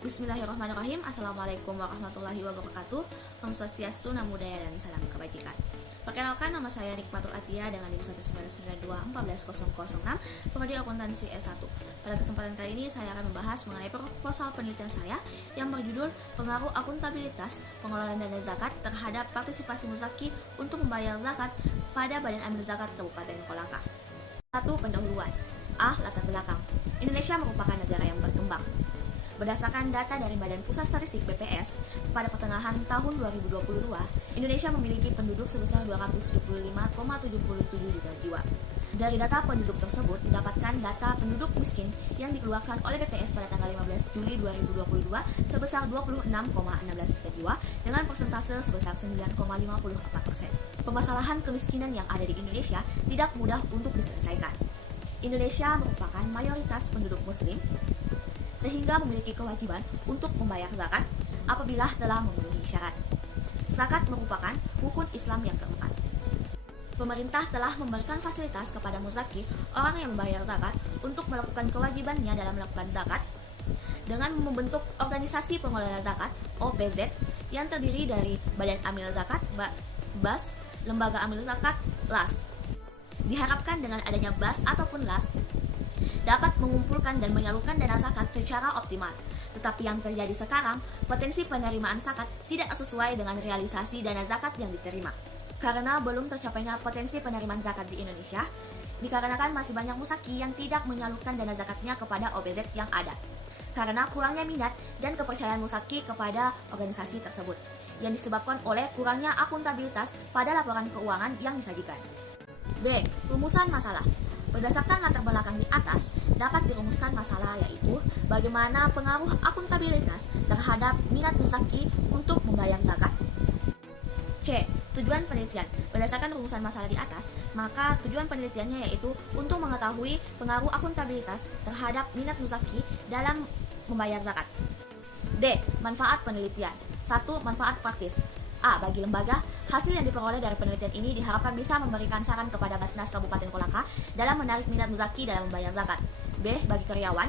Bismillahirrahmanirrahim. Assalamualaikum warahmatullahi wabarakatuh. Om Swastiastu, Namo Buddhaya, dan salam kebajikan. Perkenalkan, nama saya Nikmatul Atia dengan NIM 199214006, Prodi Akuntansi S1. Pada kesempatan kali ini saya akan membahas mengenai proposal penelitian saya yang berjudul Pengaruh Akuntabilitas Pengelolaan Dana Zakat terhadap Partisipasi Muzaki untuk Membayar Zakat pada Badan Amil Zakat Kabupaten Kolaka. 1. Pendahuluan. A. Latar belakang. Indonesia merupakan negara yang berkembang. Berdasarkan data dari Badan Pusat Statistik BPS, pada pertengahan tahun 2022, Indonesia memiliki penduduk sebesar 275,77 juta jiwa. Dari data penduduk tersebut didapatkan data penduduk miskin yang dikeluarkan oleh BPS pada tanggal 15 Juli 2022 sebesar 26,16 juta jiwa dengan persentase sebesar 9,54%. Permasalahan kemiskinan yang ada di Indonesia tidak mudah untuk diselesaikan. Indonesia merupakan mayoritas penduduk muslim, sehingga memiliki kewajiban untuk membayar zakat apabila telah memenuhi syarat. Zakat merupakan rukun Islam yang keempat. Pemerintah telah memberikan fasilitas kepada muzaki, orang yang membayar zakat, untuk melakukan kewajibannya dalam melakukan zakat dengan membentuk organisasi pengelola zakat (OPZ) yang terdiri dari Badan Amil Zakat (BAS), Lembaga Amil Zakat (LAS). Diharapkan dengan adanya BAS ataupun LAS dapat mengumpulkan dan menyalurkan dana zakat secara optimal. Tetapi yang terjadi sekarang, potensi penerimaan zakat tidak sesuai dengan realisasi dana zakat yang diterima. Karena belum tercapainya potensi penerimaan zakat di Indonesia, dikarenakan masih banyak muzaki yang tidak menyalurkan dana zakatnya kepada OPZ yang ada. Karena kurangnya minat dan kepercayaan muzaki kepada organisasi tersebut, yang disebabkan oleh kurangnya akuntabilitas pada laporan keuangan yang disajikan. B. Rumusan masalah. Berdasarkan latar belakang di atas, dapat dirumuskan masalah yaitu bagaimana pengaruh akuntabilitas terhadap minat muzaki untuk membayar zakat. C. Tujuan penelitian. Berdasarkan rumusan masalah di atas, maka tujuan penelitiannya yaitu untuk mengetahui pengaruh akuntabilitas terhadap minat muzaki dalam membayar zakat. D. Manfaat penelitian. 1. Manfaat praktis. A. Bagi lembaga, hasil yang diperoleh dari penelitian ini diharapkan bisa memberikan saran kepada Basnas Kabupaten Kolaka dalam menarik minat muzaki dalam membayar zakat. B. Bagi karyawan,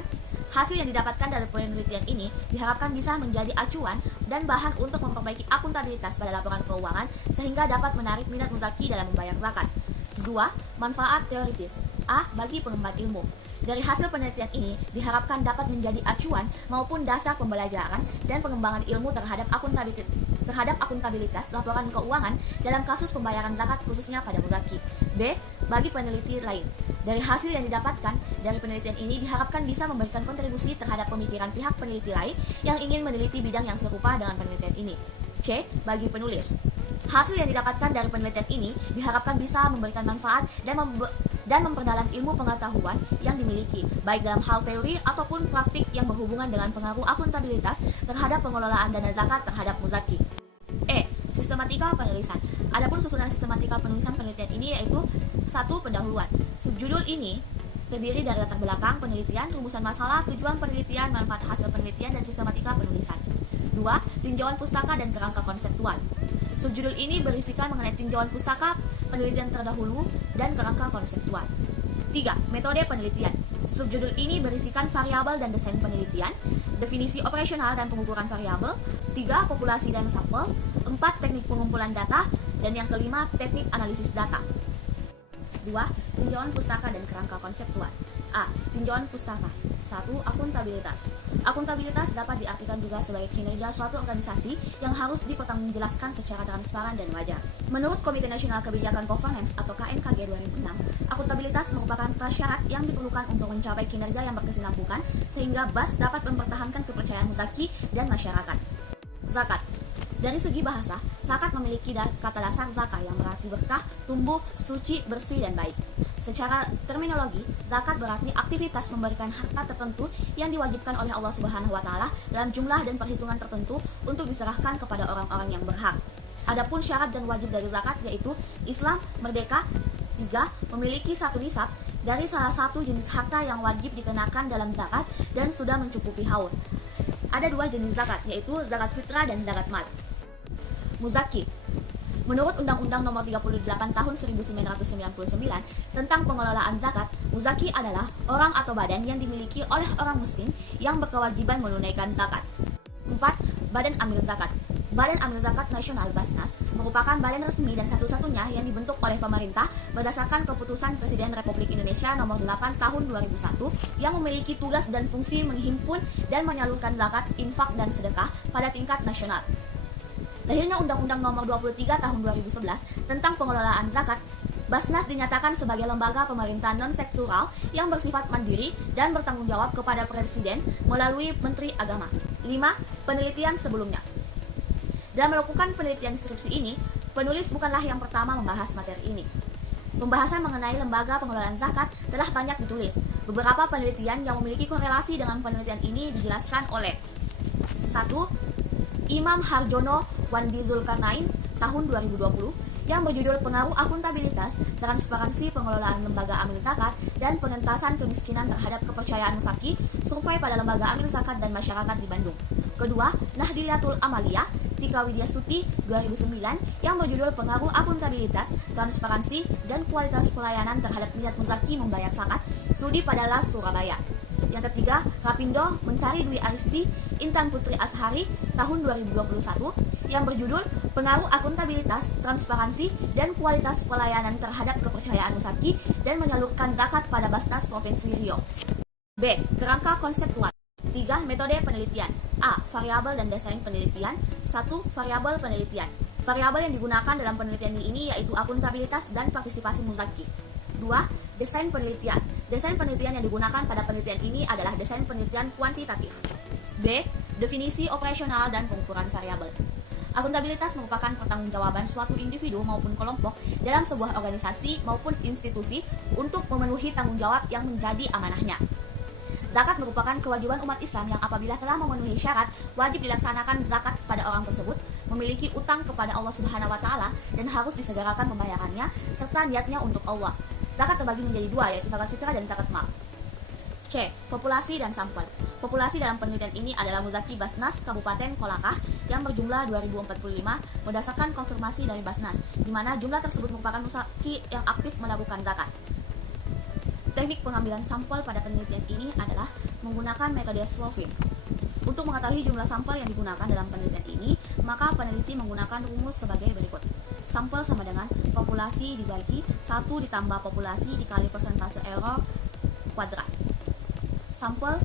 hasil yang didapatkan dari penelitian ini diharapkan bisa menjadi acuan dan bahan untuk memperbaiki akuntabilitas pada laporan keuangan sehingga dapat menarik minat muzaki dalam membayar zakat. 2. Manfaat teoritis. A. Bagi pengemban ilmu. Dari hasil penelitian ini diharapkan dapat menjadi acuan maupun dasar pembelajaran dan pengembangan ilmu terhadap akuntabilitas laporan keuangan dalam kasus pembayaran zakat khususnya pada muzaki. B. Bagi peneliti lain. Dari hasil yang didapatkan dari penelitian ini diharapkan bisa memberikan kontribusi terhadap pemikiran pihak peneliti lain yang ingin meneliti bidang yang serupa dengan penelitian ini. C. Bagi penulis. Hasil yang didapatkan dari penelitian ini diharapkan bisa memberikan manfaat dan memperdalam ilmu pengetahuan yang dimiliki, baik dalam hal teori ataupun praktik yang berhubungan dengan pengaruh akuntabilitas terhadap pengelolaan dana zakat terhadap muzaki. E. Sistematika penulisan. Adapun susunan sistematika penulisan penelitian ini yaitu 1. Pendahuluan. Subjudul ini terdiri dari latar belakang penelitian, rumusan masalah, tujuan penelitian, manfaat hasil penelitian, dan sistematika penulisan. 2. Tinjauan pustaka dan kerangka konseptual. Subjudul ini berisikan mengenai tinjauan pustaka, penelitian terdahulu, dan kerangka konseptual. 3. Metode penelitian. Subjudul ini berisikan variabel dan desain penelitian, definisi operasional dan pengukuran variabel. 3. Populasi dan sampel. 4. Teknik pengumpulan data. Dan yang kelima, teknik analisis data. 2. Tinjauan pustaka dan kerangka konseptual. A. Tinjauan pustaka. 1. Akuntabilitas. Akuntabilitas dapat diartikan juga sebagai kinerja suatu organisasi yang harus dipertanggungjawabkan secara transparan dan wajar. Menurut Komite Nasional Kebijakan Governance atau KNKG 2006, akuntabilitas merupakan prasyarat yang diperlukan untuk mencapai kinerja yang berkesinambungan sehingga BAS dapat mempertahankan kepercayaan muzaki dan masyarakat. Zakat. Dari segi bahasa, zakat memiliki kata dasar zakah yang berarti berkah, tumbuh, suci, bersih, dan baik. Secara terminologi, zakat berarti aktivitas memberikan harta tertentu yang diwajibkan oleh Allah Subhanahu wa Ta'ala dalam jumlah dan perhitungan tertentu untuk diserahkan kepada orang-orang yang berhak. Adapun syarat dan wajib dari zakat yaitu Islam, merdeka. 3. Memiliki satu nisab dari salah satu jenis harta yang wajib dikenakan dalam zakat dan sudah mencukupi haul. Ada 2 jenis zakat yaitu zakat fitrah dan zakat mal. Muzaki. Menurut Undang-Undang Nomor 38 Tahun 1999 tentang pengelolaan zakat, muzaki adalah orang atau badan yang dimiliki oleh orang muslim yang berkewajiban menunaikan zakat. 4. Badan Amil Zakat. Badan Amil Zakat Nasional Basnas merupakan badan resmi dan satu-satunya yang dibentuk oleh pemerintah berdasarkan keputusan Presiden Republik Indonesia Nomor 8 Tahun 2001 yang memiliki tugas dan fungsi menghimpun dan menyalurkan zakat, infak, dan sedekah pada tingkat nasional. Lahirnya Undang-Undang Nomor 23 Tahun 2011 tentang pengelolaan zakat, Basnas dinyatakan sebagai lembaga pemerintah non-sektoral yang bersifat mandiri dan bertanggung jawab kepada Presiden melalui Menteri Agama. 5. Penelitian sebelumnya. Dalam melakukan penelitian skripsi ini, penulis bukanlah yang pertama membahas materi ini. Pembahasan mengenai lembaga pengelolaan zakat telah banyak ditulis. Beberapa penelitian yang memiliki korelasi dengan penelitian ini dijelaskan oleh 1. Imam Harjono Wandi Zulkarnain tahun 2020 yang berjudul Pengaruh Akuntabilitas, Transparansi Pengelolaan Lembaga Amil Zakat dan Pengentasan Kemiskinan Terhadap Kepercayaan Muzaki, Survei pada Lembaga Amil Zakat dan Masyarakat di Bandung. Kedua, Nahdliyatul Amaliyah Tika Widyastuti 2009 yang berjudul Pengaruh Akuntabilitas, Transparansi dan Kualitas Pelayanan Terhadap Niat Muzaki Membayar Zakat, Studi pada LAS Surabaya. Yang ketiga, Rapindo Mentari Dwi Aristi Intan Putri Ashari tahun 2021 yang berjudul Pengaruh Akuntabilitas, Transparansi dan Kualitas Pelayanan Terhadap Kepercayaan Muzaki dan Menyalurkan Zakat pada Basnas Provinsi Riau. B. Kerangka konseptual. 3. Metode penelitian. A. Variabel dan desain penelitian. 1. Variabel penelitian. Variabel yang digunakan dalam penelitian ini yaitu akuntabilitas dan partisipasi muzaki. 2. Desain penelitian. Desain penelitian yang digunakan pada penelitian ini adalah desain penelitian kuantitatif. B. Definisi operasional dan pengukuran variabel. Akuntabilitas merupakan pertanggungjawaban suatu individu maupun kelompok dalam sebuah organisasi maupun institusi untuk memenuhi tanggung jawab yang menjadi amanahnya. Zakat merupakan kewajiban umat Islam yang apabila telah memenuhi syarat wajib dilaksanakan zakat pada orang tersebut, memiliki utang kepada Allah Subhanahu wa Ta'ala dan harus disegerakan pembayarannya serta niatnya untuk Allah. Zakat terbagi menjadi dua, yaitu zakat fitrah dan zakat mal. C. Populasi dan sampel. Populasi dalam penelitian ini adalah muzaki Basnas Kabupaten Kolakah yang berjumlah 2045 berdasarkan konfirmasi dari Basnas, di mana jumlah tersebut merupakan muzaki yang aktif melakukan zakat. Teknik pengambilan sampel pada penelitian ini adalah menggunakan metode Slovin. Untuk mengetahui jumlah sampel yang digunakan dalam penelitian ini, maka peneliti menggunakan rumus sebagai berikut. Sampel sama dengan populasi dibagi 1 ditambah populasi dikali persentase error kuadrat. Sampel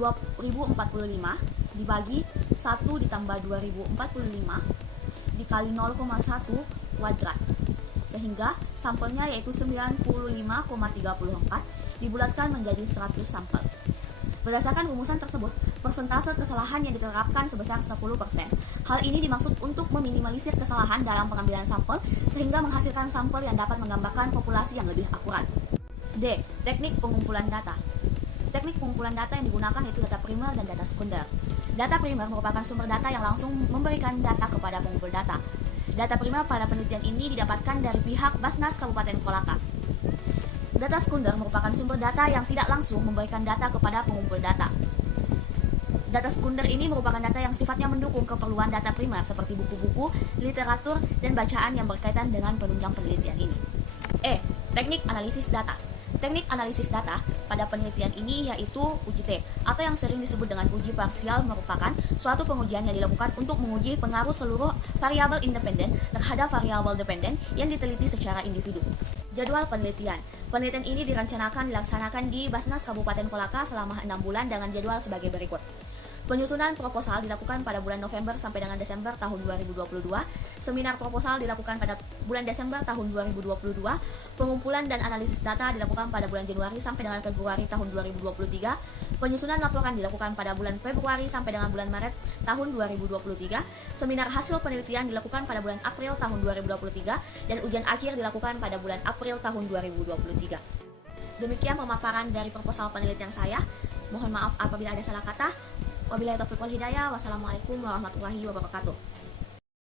2045 dibagi 1 ditambah 2045 dikali 0,1 kuadrat. Sehingga sampelnya yaitu 95,34 dibulatkan menjadi 100 sampel. Berdasarkan rumusan tersebut, persentase kesalahan yang diterapkan sebesar 10%. Hal ini dimaksud untuk meminimalisir kesalahan dalam pengambilan sampel sehingga menghasilkan sampel yang dapat menggambarkan populasi yang lebih akurat. D. Teknik pengumpulan data. Teknik pengumpulan data yang digunakan yaitu data primer dan data sekunder. Data primer merupakan sumber data yang langsung memberikan data kepada pengumpul data. Data primer pada penelitian ini didapatkan dari pihak Basnas Kabupaten Kolaka. Data sekunder merupakan sumber data yang tidak langsung memberikan data kepada pengumpul data. Data sekunder ini merupakan data yang sifatnya mendukung keperluan data primer seperti buku-buku, literatur, dan bacaan yang berkaitan dengan penunjang penelitian ini. E. Teknik analisis data. Teknik analisis data pada penelitian ini yaitu UJT atau yang sering disebut dengan uji parsial merupakan suatu pengujian yang dilakukan untuk menguji pengaruh seluruh variabel independen terhadap variabel dependen yang diteliti secara individu. Jadwal penelitian. Penelitian ini dilaksanakan di Basnas Kabupaten Kolaka selama 6 bulan dengan jadwal sebagai berikut. Penyusunan proposal dilakukan pada bulan November sampai dengan Desember tahun 2022. Seminar proposal dilakukan pada bulan Desember tahun 2022. Pengumpulan dan analisis data dilakukan pada bulan Januari sampai dengan Februari tahun 2023. Penyusunan laporan dilakukan pada bulan Februari sampai dengan bulan Maret tahun 2023. Seminar hasil penelitian dilakukan pada bulan April tahun 2023 dan ujian akhir dilakukan pada bulan April tahun 2023. Demikian pemaparan dari proposal penelitian saya. Mohon maaf apabila ada salah kata. Wabillahi taufiq wal hidayah. Wassalamualaikum warahmatullahi wabarakatuh.